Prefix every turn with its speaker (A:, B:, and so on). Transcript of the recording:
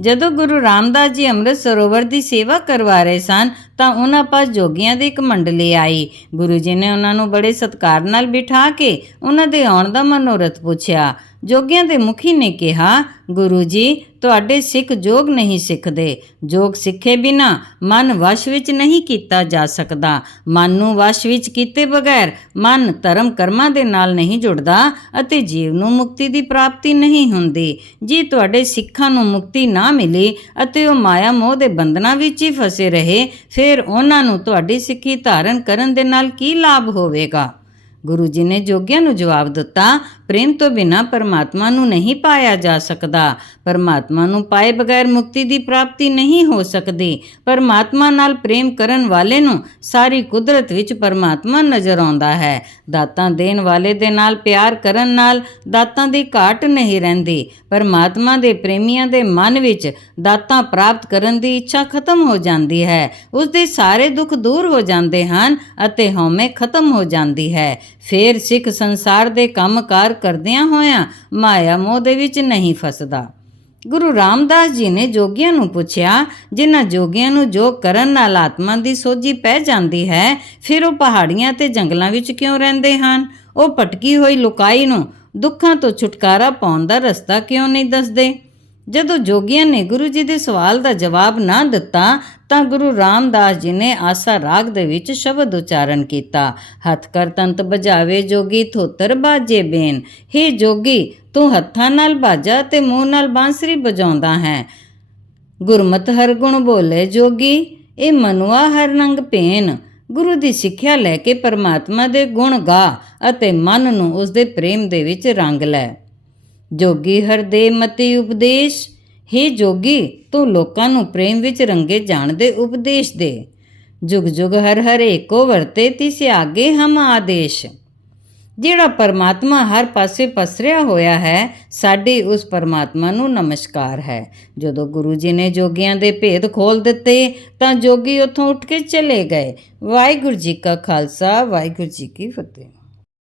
A: ਜਦੋਂ ਗੁਰੂ ਰਾਮਦਾਸ ਜੀ ਅੰਮ੍ਰਿਤ ਸਰੋਵਰ ਦੀ ਸੇਵਾ ਕਰਵਾ ਰਹੇ ਸਨ, ਤਾਂ ਉਹਨਾਂ ਪਾਸ ਜੋਗੀਆਂ ਦੀ ਇੱਕ ਮੰਡਲੀ ਆਈ। ਗੁਰੂ ਜੀ ਨੇ ਉਹਨਾਂ ਨੂੰ ਬੜੇ ਸਤਿਕਾਰ ਨਾਲ ਬਿਠਾ ਕੇ ਉਹਨਾਂ ਦੇ ਆਉਣ ਦਾ ਮਨੋਰਥ ਪੁੱਛਿਆ। ਜੋਗੀਆਂ ਦੇ ਮੁਖੀ ਨੇ ਕਿਹਾ, ਗੁਰੂ ਜੀ, ਤੁਹਾਡੇ ਸਿੱਖ ਜੋਗ ਨਹੀਂ ਸਿੱਖਦੇ। ਜੋਗ ਸਿੱਖੇ ਬਿਨਾ ਮਨ ਵਸ਼ ਵਿੱਚ ਨਹੀਂ ਕੀਤਾ ਜਾ ਸਕਦਾ। ਮਨ ਨੂੰ ਵਸ਼ ਵਿੱਚ ਕੀਤੇ ਬਗੈਰ ਮਨ ਧਰਮ ਕਰਮਾਂ ਦੇ ਨਾਲ ਨਹੀਂ ਜੁੜਦਾ ਅਤੇ ਜੀਵ ਨੂੰ ਮੁਕਤੀ ਦੀ ਪ੍ਰਾਪਤੀ ਨਹੀਂ ਹੁੰਦੀ। ਜੇ ਤੁਹਾਡੇ ਸਿੱਖਾਂ ਨੂੰ ਮੁਕਤੀ ਨਾ ਮਿਲੀ ਅਤੇ ਉਹ ਮਾਇਆ ਮੋਹ ਦੇ ਬੰਧਨਾਂ ਵਿੱਚ ਹੀ ਫਸੇ ਰਹੇ, ਫਿਰ ਉਹਨਾਂ ਨੂੰ ਤੁਹਾਡੀ ਸਿੱਖੀ ਧਾਰਨ ਕਰਨ ਦੇ ਨਾਲ ਕੀ ਲਾਭ ਹੋਵੇਗਾ? ਗੁਰੂ ਜੀ ਨੇ ਜੋਗਿਆਂ ਨੂੰ ਜਵਾਬ ਦਿੱਤਾ ਪ੍ਰੇਮ ਤੋਂ ਬਿਨਾ ਪਰਮਾਤਮਾ ਨੂੰ ਨਹੀਂ ਪਾਇਆ ਜਾ ਸਕਦਾ। ਪਰਮਾਤਮਾ ਨੂੰ ਪਾਏ ਬਗੈਰ ਮੁਕਤੀ ਦੀ ਪ੍ਰਾਪਤੀ ਨਹੀਂ ਹੋ ਸਕਦੀ। ਪਰਮਾਤਮਾ ਨਾਲ ਪ੍ਰੇਮ ਕਰਨ ਵਾਲੇ ਨੂੰ ਸਾਰੀ ਕੁਦਰਤ ਵਿੱਚ ਪਰਮਾਤਮਾ ਨਜ਼ਰ ਆਉਂਦਾ ਹੈ। ਦਾਤਾਂ ਦੇਣ ਵਾਲੇ ਦੇ ਨਾਲ ਪਿਆਰ ਕਰਨ ਨਾਲ ਦਾਤਾਂ ਦੀ ਘਾਟ ਨਹੀਂ ਰਹਿੰਦੀ। ਪਰਮਾਤਮਾ ਦੇ ਪ੍ਰੇਮੀਆਂ ਦੇ ਮਨ ਵਿੱਚ ਦਾਤਾਂ ਪ੍ਰਾਪਤ ਕਰਨ ਦੀ ਇੱਛਾ ਖਤਮ ਹੋ ਜਾਂਦੀ ਹੈ। ਉਸ ਦੇ ਸਾਰੇ ਦੁੱਖ ਦੂਰ ਹੋ ਜਾਂਦੇ ਹਨ ਅਤੇ ਹਉਮੈ ਖਤਮ ਹੋ ਜਾਂਦੀ ਹੈ। ਫਿਰ ਸਿੱਖ ਸੰਸਾਰ ਦੇ ਕੰਮਕਾਰ ਕਰਦਿਆਂ ਹੋਇਆਂ ਮਾਇਆ ਮੋਹ ਦੇ ਵਿੱਚ ਨਹੀਂ ਫਸਦਾ। ਗੁਰੂ ਰਾਮਦਾਸ ਜੀ ਨੇ ਜੋਗੀਆਂ ਨੂੰ ਪੁੱਛਿਆ, ਜਿਨ੍ਹਾਂ ਜੋਗੀਆਂ ਨੂੰ ਜੋਗ ਕਰਨ ਨਾਲ ਆਤਮਾ ਦੀ ਸੋਝੀ ਪੈ ਜਾਂਦੀ ਹੈ, ਫਿਰ ਉਹ ਪਹਾੜੀਆਂ ਤੇ ਜੰਗਲਾਂ ਵਿੱਚ ਕਿਉਂ ਰਹਿੰਦੇ ਹਨ? ਉਹ ਪਟਕੀ ਹੋਈ ਲੁਕਾਈ ਨੂੰ ਦੁੱਖਾਂ ਤੋਂ ਛੁਟਕਾਰਾ ਪਾਉਣ ਦਾ ਰਸਤਾ ਕਿਉਂ ਨਹੀਂ ਦੱਸਦੇ? ਜਦੋਂ ਜੋਗੀਆਂ ਨੇ ਗੁਰੂ ਜੀ ਦੇ ਸਵਾਲ ਦਾ ਜਵਾਬ ਨਾ ਦਿੱਤਾ, ਤਾਂ ਗੁਰੂ ਰਾਮਦਾਸ ਜੀ ਨੇ ਆਸਾ ਰਾਗ ਦੇ ਵਿੱਚ ਸ਼ਬਦ ਉਚਾਰਨ ਕੀਤਾ। ਹੱਥ ਕਰ ਤੰਤ ਬਜਾਵੇ ਜੋਗੀ, ਥੋਤਰ ਬਾਜੇ ਬੇਨ। ਹੇ ਜੋਗੀ, ਤੂੰ ਹੱਥਾਂ ਨਾਲ ਬਾਜਾ ਤੇ ਮੂੰਹ ਨਾਲ ਬਾਂਸਰੀ ਵਜਾਉਂਦਾ ਹੈ। ਗੁਰਮਤਿ ਹਰ ਗੁਣ ਬੋਲੇ ਜੋਗੀ ਇਹ ਮਨੁਆ ਹਰ ਰੰਗ ਭੇਨ। ਗੁਰੂ ਦੀ ਸਿੱਖਿਆ ਲੈ ਕੇ ਪਰਮਾਤਮਾ ਦੇ ਗੁਣ ਗਾ ਅਤੇ ਮਨ ਨੂੰ ਉਸ ਦੇ ਪ੍ਰੇਮ ਦੇ ਵਿੱਚ ਰੰਗ ਲੈ। ਜੋਗੀ ਹਰਦੇ ਮਤੀ ਉਪਦੇਸ਼। ਹੇ ਜੋਗੀ, ਤੂੰ ਲੋਕਾਂ ਨੂੰ ਪ੍ਰੇਮ ਵਿੱਚ ਰੰਗੇ ਜਾਣ ਦੇ ਉਪਦੇਸ਼ ਦੇ। ਜੁਗ ਜੁਗ ਹਰ ਹਰ ਏਕੋ ਵਰਤੇ ਤਿਸ ਆਗੇ ਹਮ ਆਦੇਸ਼। ਜਿਹੜਾ ਪਰਮਾਤਮਾ ਹਰ ਪਾਸੇ ਪਸਰਿਆ ਹੋਇਆ ਹੈ, ਸਾਡੀ ਉਸ ਪਰਮਾਤਮਾ ਨੂੰ ਨਮਸਕਾਰ ਹੈ। ਜਦੋਂ ਗੁਰੂ ਜੀ ਨੇ ਜੋਗੀਆਂ ਦੇ ਭੇਦ ਖੋਲ ਦਿੱਤੇ, ਤਾਂ ਜੋਗੀ ਉੱਥੋਂ ਉੱਠ ਕੇ ਚਲੇ ਗਏ। ਵਾਹਿਗੁਰੂ ਜੀ ਕਾ ਖਾਲਸਾ, ਵਾਹਿਗੁਰੂ ਜੀ ਕੀ ਫਤਿਹ।